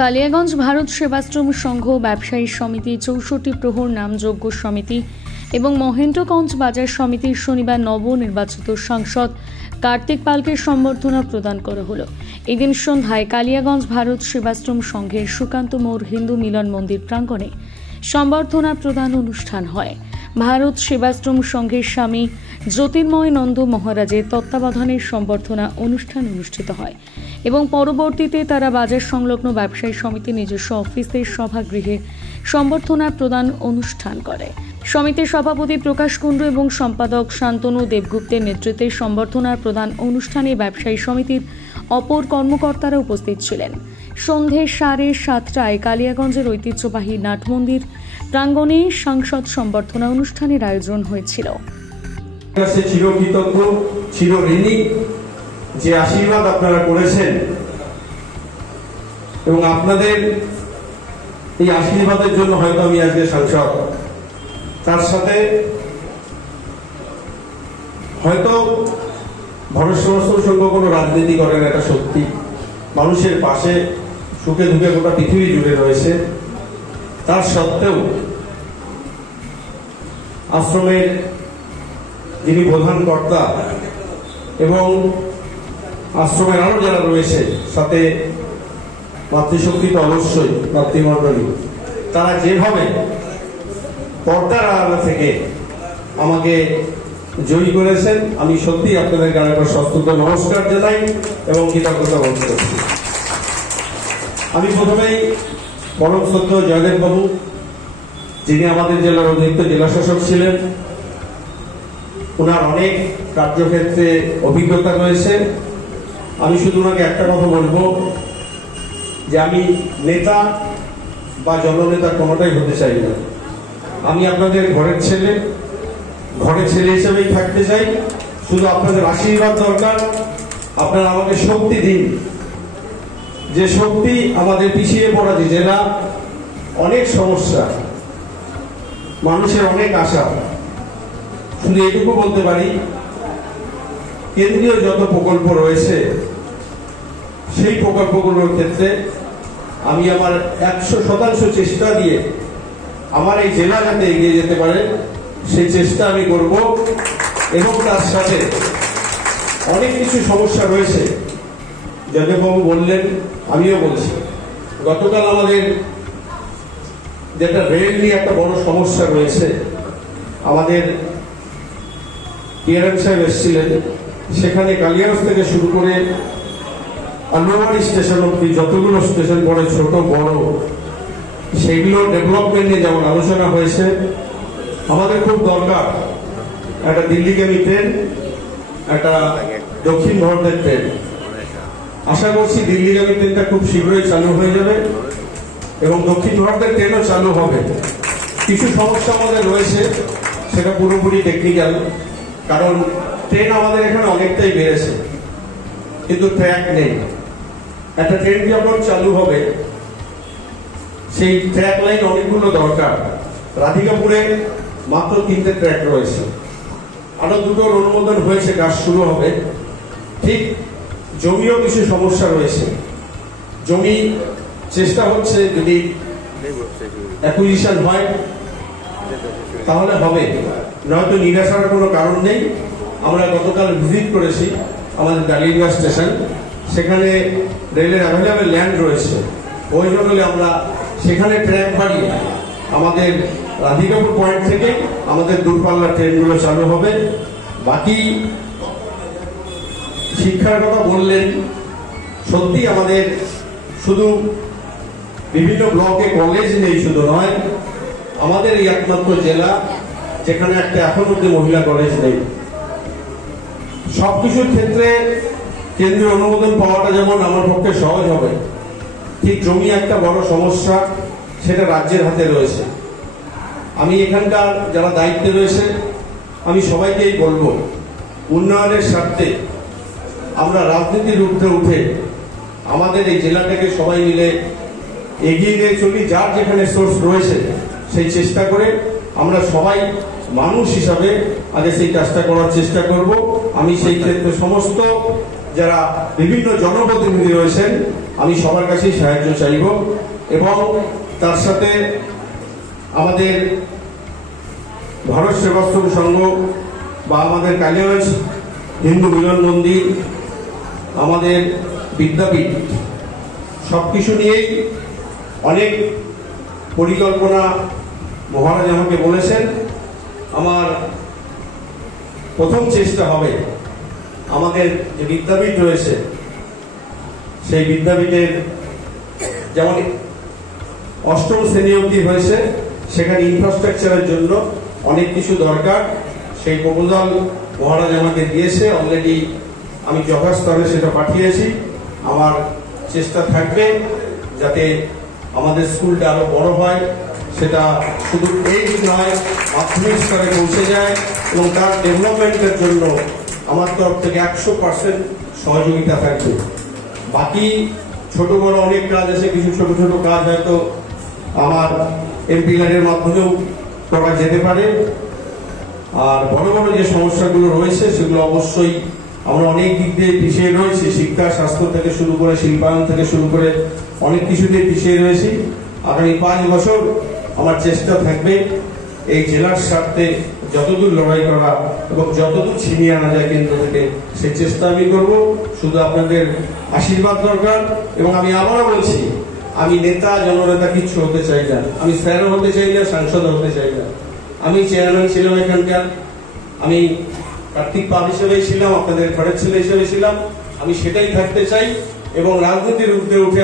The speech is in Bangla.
কালিয়াগঞ্জ ভারত সেবাশ্রম সংঘ ব্যবসায়ী সমিতি 64 প্রহর নামযজ্ঞ সমিতি এবং মহেন্দ্রগঞ্জ বাজার সমিতির শনিবার নবনির্বাচিত সাংসদ কার্তিক পালকে সম্বর্ধনা প্রদান করা হলো। এদিন সন্ধ্যায় কালিয়াগঞ্জ ভারত সেবাশ্রম সংঘের সুকান্ত মোড় হিন্দু মিলন মন্দির প্রাঙ্গণে সম্বর্ধনা প্রদান অনুষ্ঠান হয়। ভারত সেবাশ্রম সংঘের স্বামী জ্যোতির্ময় নন্দ মহারাজের তত্ত্বাবধানে সম্বর্ধনা অনুষ্ঠান অনুষ্ঠিত হয় এবং পরবর্তীতে তারা বাজার সংলগ্ন ব্যবসায়ী সমিতি নিজস্ব অফিসের সভাগৃহে সম্বর্ধনা প্রদান অনুষ্ঠান করে। সমিতির সভাপতি প্রকাশ কুণ্ডু এবং সম্পাদক শান্তনু দেবগুপ্তের নেতৃত্বে সম্বর্ধনা প্রদান অনুষ্ঠানে ব্যবসায়ী সমিতির অপর কর্মকর্তারা উপস্থিত ছিলেন। সন্ধে 7:30টায় কালিয়াগঞ্জের ঐতিহ্যবাহী নাটমন্দির প্রাঙ্গণে সাংসদ সম্বর্ধনা অনুষ্ঠানের আয়োজন হয়েছিল। চিরকৃতজ্ঞ, চিরঋণী যে আশীর্বাদ আপনারা করেছেন এবং আপনাদের এই আশীর্বাদের জন্য হয়তো আমি আজকে সাংসদ। তার সাথে হয়তো ভারত সেবাশ্রম সংঘ কোনো রাজনীতি করে না, এটা সত্যি। মানুষের পাশে সুখে দুঃখে গোটা পৃথিবী জুড়ে রয়েছে। তার সত্ত্বেও আশ্রমের যিনি প্রধান কর্তা এবং আশ্রমের আরো যারা রয়েছে, সাথে মাতৃশক্তি তো অবশ্যই, মাতৃমণ্ডলী, তারা যেভাবে পর্দার আড়ালে থেকে আমাকে জয়ী করেছেন, আমি সত্যি আপনাদের আরেকবার সশ্রদ্ধ নমস্কার জানাই এবং কৃতজ্ঞতা বোধ করছি। আমি প্রথমেই পরম শ্রদ্ধেয় জয়দেব বাবু, যিনি আমাদের জেলার অতিরিক্ত জেলা শাসক ছিলেন, ওনার অনেক কার্যক্ষেত্রে অভিজ্ঞতা রয়েছে। আমি শুধু ওনাকে একটা কথা বলবো যে আমি নেতা বা জননেতা কোনোটাই হতে চাই না। আমি আপনাদের ঘরের ছেলে হিসেবেই থাকতে চাই। শুধু আপনাদের আশীর্বাদ দরকার। আপনারা আমাকে শক্তি দিন, যে শক্তি আমাদের পিছিয়ে পড়া যে জেলা, অনেক সমস্যা, মানুষের অনেক আশা। শুধু এটুকু বলতে পারি, কেন্দ্রীয় যত প্রকল্প রয়েছে সেই প্রকল্পগুলোর ক্ষেত্রে আমি আমার 100% চেষ্টা দিয়ে আমার এই জেলা যাতে এগিয়ে যেতে পারে সেই চেষ্টা আমি করব। এবং তার সাথে অনেক কিছু সমস্যা রয়েছে, জয়দেববাবু বললেন, আমিও বলছি। গতকাল আমাদের যেটা রেল নিয়ে একটা বড় সমস্যা রয়েছে, আমাদের ডিআরএম সাহেব এসেছিলেন, সেখানে কালিয়াগঞ্জ থেকে শুরু করে আনোয়ারি স্টেশন অব্দি যতগুলো স্টেশন পড়ে, ছোট বড়, সেগুলো ডেভেলপমেন্ট নিয়ে যেমন আলোচনা হয়েছে। আমাদের খুব দরকার একটা দিল্লিগামী ট্রেন, একটা দক্ষিণ ভারতের ট্রেন। আশা করছি দিল্লিগামী ট্রেনটা খুব শীঘ্রই চালু হয়ে যাবে এবং দক্ষিণ ভারতের ট্রেনও চালু হবে। কিছু সমস্যা আমাদের রয়েছে, সেটা পুরোপুরি টেকনিক্যাল, কারণ ট্রেন আমাদের এখানে অনেকটাই বেড়েছে কিন্তু ট্র্যাক নেই। একটা ট্রেন যখন চালু হবে সেই ট্র্যাক লাইন অনেকগুলো দরকার। রাধিকাপুরে মাত্র 3টে ট্র্যাক রয়েছে, আরো 2টোর অনুমোদন হয়েছে, কাজ শুরু হবে। ঠিক জমিও কিছু সমস্যা রয়েছে। জমি চেষ্টা হচ্ছে, যদি অ্যাকুইজিশন হয় তাহলে হবে, নয়তো নিরাশার কোনো কারণ নেই। আমরা গতকাল ভিজিট করেছি আমাদের ডালিয়া স্টেশন, সেখানে রেলের অ্যাভেলেবেল ল্যান্ড রয়েছে। ওই জন্য আমরা সেখানে ট্র্যাক বাড়িয়ে আমাদের রাধিকাপুর পয়েন্ট থেকে আমাদের দূরপাল্লার ট্রেনগুলো চালু হবে। বাকি শিক্ষার কথা বললেন, সত্যি আমাদের শুধু বিভিন্ন ব্লকে কলেজ নেই, শুধু নয়, আমাদের এই একমাত্র জেলা যেখানে একটা এখন অব্দি মহিলা কলেজ নেই। সবকিছুর ক্ষেত্রে কেন্দ্রীয় অনুমোদন পাওয়াটা যেমন আমার পক্ষে সহজ হবে, ঠিক জমি একটা বড় সমস্যা, সেটা রাজ্যের হাতে রয়েছে। আমি এখানকার যারা দায়িত্বে রয়েছে, আমি সবাইকেই বলবো, উন্নয়নের স্বার্থে আমরা রাজনীতির ঊর্ধ্বে উঠে আমাদের এই জেলাটাকে সবাই মিলে এগিয়ে নিয়ে চলি। যার যেখানে সোর্স রয়েছে সেই চেষ্টা করে আমরা সবাই মানুষ হিসাবে আগে সেই কাজটা করার চেষ্টা করব। আমি সেই ক্ষেত্রে সমস্ত যারা বিভিন্ন জনপ্রতিনিধি রয়েছেন, আমি সবার কাছেই সাহায্য চাইব। এবং তার সাথে আমাদের ভারত সেবাশ্রম সংঘ বা আমাদের কালিয়াগঞ্জ হিন্দু মিলন মন্দির, আমাদের বিদ্যাপীঠ, সবকিছু নিয়েই অনেক পরিকল্পনা মহারাজ আমাকে বলেছেন। আমার প্রথম চেষ্টা হবে আমাদের যে বিদ্যাপীঠ রয়েছে সেই বিদ্যাপীঠের যেমন অষ্টম শ্রেণী অবধি হয়েছে, সেখানে ইনফ্রাস্ট্রাকচারের জন্য অনেক কিছু দরকার। সেই প্রপোজাল মহারাজ আমাকে দিয়েছে, অলরেডি আমি যথাস্তরে সেটা পাঠিয়েছি। আমার চেষ্টা থাকবে যাতে আমাদের স্কুলটা আরো বড় হয়, সেটা শুধু এই নয়, মাধ্যমিক স্তরে পৌঁছে যায় এবং তার ডেভেলপমেন্টের জন্য আমার তরফ থেকে 100% সহযোগিতা থাকবে। বাকি ছোট বড় অনেক কাজ আছে, কিছু ছোট ছোট কাজ হয়তো আমার এমপি লাইনের মাধ্যমেও করা যেতে পারে। আর বড় বড় যে সমস্যাগুলো রয়েছে সেগুলো অবশ্যই আমরা অনেক দিক দিয়ে পিছিয়ে রয়েছি, শিক্ষা স্বাস্থ্য থেকে শুরু করে শিল্পায়ন থেকে শুরু করে অনেক কিছুতে পিছিয়ে রয়েছি। আগামী 5 বছর আমার চেষ্টা থাকবে এই জেলার স্বার্থে যতদূর লড়াই করা এবং যতদূর ছিনিয়ে আনা যায় কেন্দ্র থেকে, সেই চেষ্টা আমি করব। শুধু আপনাদের আশীর্বাদ দরকার। এবং আমি আবারও বলছি, আমি নেতা জননেতা কিচ্ছু হতে চাই না, আমি স্যারও হতে চাই না, সাংসদ হতে চাই না। আমি চেয়ারম্যান ছিলাম এখানকার, আমি কার্তিক পাল হিসেবেই ছিলাম, আপনাদের ঘরের ছেলে হিসেবে ছিলাম, আমি সেটাই থাকতে চাই। এবং রাজনীতির ঊর্ধ্বে উঠে